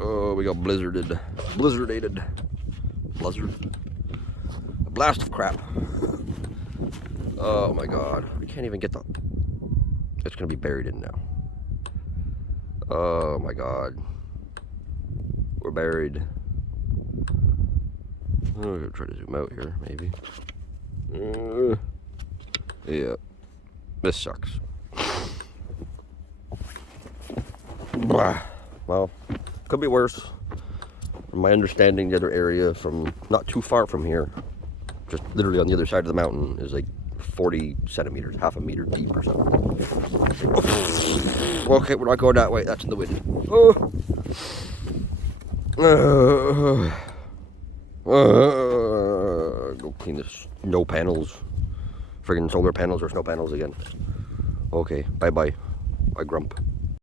Oh, we got blizzarded. Blizzardated. Blizzard. A blast of crap. Oh my god. I can't even get the... It's gonna be buried in now. Oh my god. We're buried. I'm gonna try to zoom out here, maybe. Yeah. This sucks. Well, could be worse. From my understanding, the other area from not too far from here, just literally on the other side of the mountain, is like 40 centimeters, half a meter deep or something. Okay, we're not going that way. That's in the wind. Go clean the snow panels. Friggin' solar panels or snow panels again. Okay, bye-bye. Bye, Grump.